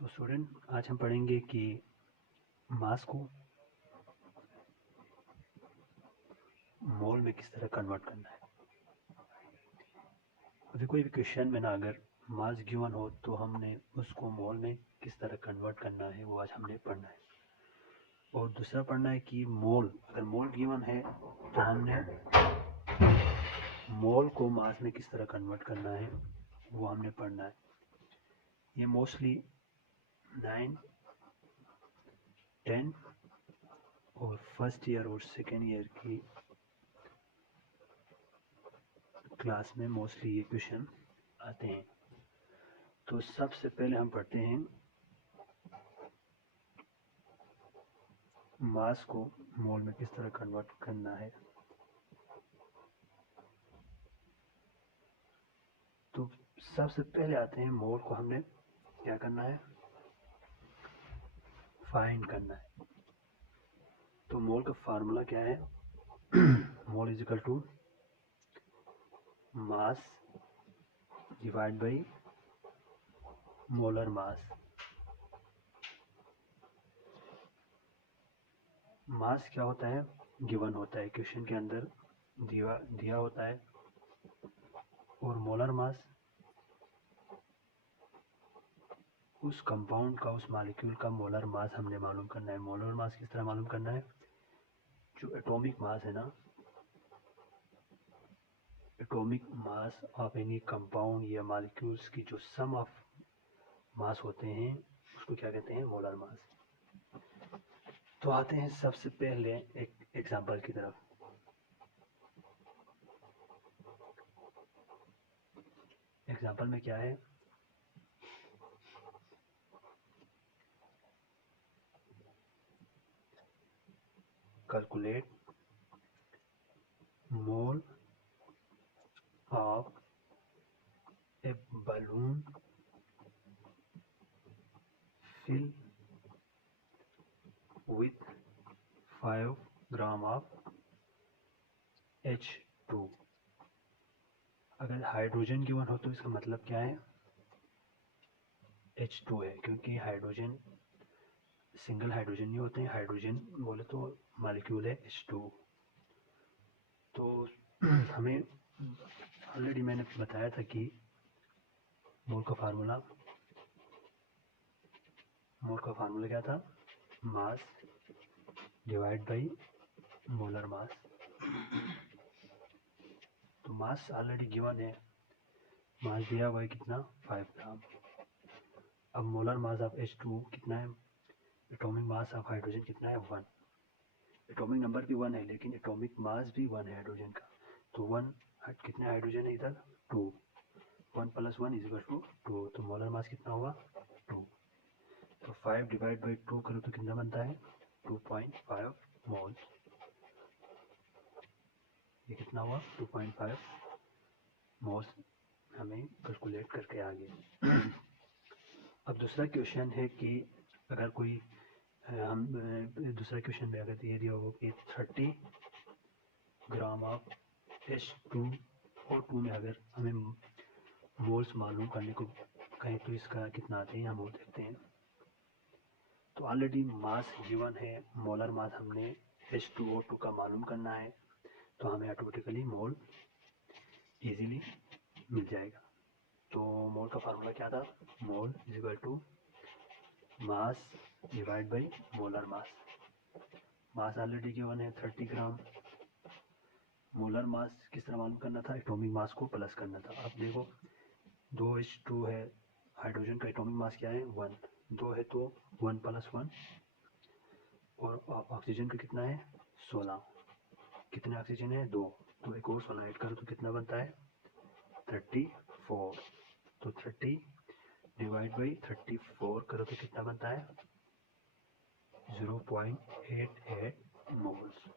तो स्टूडेंट आज हम पढ़ेंगे कि मास को मोल में किस तरह कन्वर्ट करना है। अभी कोई भी क्वेश्चन में ना अगर मास गिवन हो तो हमने उसको मोल में किस तरह कन्वर्ट करना है वो आज हमने पढ़ना है। और दूसरा पढ़ना है कि मोल, अगर मोल गिवन है तो हमने मोल को मास में किस तरह कन्वर्ट करना है वो हमने पढ़ना है। ये मोस्टली 9, 10 और फर्स्ट ईयर और सेकेंड ईयर की क्लास में मोस्टली ये क्वेश्चन आते हैं। तो सबसे पहले हम पढ़ते हैं मास को मोल में किस तरह कन्वर्ट करना है। तो सबसे पहले आते हैं मोल को हमने क्या करना है, फाइंड करना है। तो मोल का फार्मूला क्या है, mole is equal to mass divide by molar mass. Mass क्या होता है, गिवन होता है, क्वेश्चन के अंदर दिया होता है। और मोलर मास उस कंपाउंड का, उस मॉलिक्यूल का मोलर मास हमने मालूम करना है। मोलर मास किस तरह मालूम करना है, जो एटॉमिक मास है ना, atomic mass of any compound या मॉलिक्यूल्स की जो सम ऑफ मास होते हैं उसको क्या कहते हैं, मोलर मास। तो आते हैं सबसे पहले एक एग्जांपल की तरफ। एग्जांपल में क्या है, calculate mole of A balloon filled with 5 gram of H2। अगर हाइड्रोजन गिवन हो तो इसका मतलब क्या है, H2 है, क्योंकि हाइड्रोजन सिंगल हाइड्रोजन नहीं होते हैं, हाइड्रोजन बोले तो मॉलिक्यूल है H2। तो हमें ऑलरेडी मैंने बताया था कि मोल का फार्मूला क्या था, मास डिवाइड बाई मोलर मास। तो मास ऑलरेडी गिवन है, मास दिया हुआ है कितना, 5 ग्राम। अब मोलर मास ऑफ H2 कितना है, एटॉमिक मास ऑफ हाइड्रोजन कितना है, 1। एटॉमिक नंबर भी 1 है लेकिन एटॉमिक मास भी 1 है हाइड्रोजन का। तो 1 कितने हाइड्रोजन है इधर, 2। 1 + 1 = 2। तो मोलर मास कितना हुआ, 2। तो 5 डिवाइड बाई 2 करो तो कितना बनता है, 2.5 मोल। ये कितना हुआ, 2.5 मोल हमें कैलकुलेट करके आ गए। अब दूसरा क्वेश्चन है कि अगर कोई हम दूसरा क्वेश्चन में अगर ये दिया हो कि 30 ग्राम ऑफ H2O2 में अगर हमें मोल्स मालूम करने को कहें तो इसका कितना आते हैं हम वो देखते हैं। तो ऑलरेडी मास गिवन है, मोलर मास हमने H2O2 का मालूम करना है, तो हमें ऑटोमेटिकली मोल इजीली मिल जाएगा। तो मोल का फार्मूला क्या था, mole is equal to mass divide by molar mass. Mass already given है 30 ग्राम। मोलर मास किस तरह मालूम करना था, एटॉमिक मास को प्लस करना था। अब देखो 2H2 है, हाइड्रोजन का एटॉमिक मास क्या है, 1। 2 है तो 1 + 1। और ऑक्सीजन का कितना है, 16। कितने ऑक्सीजन है, 2। तो एक और 16 ऐड करो तो कितना बनता है, 34। तो 30 डिवाइड बाई 34 करो तो कितना बनता है, 0.88 मोल्स।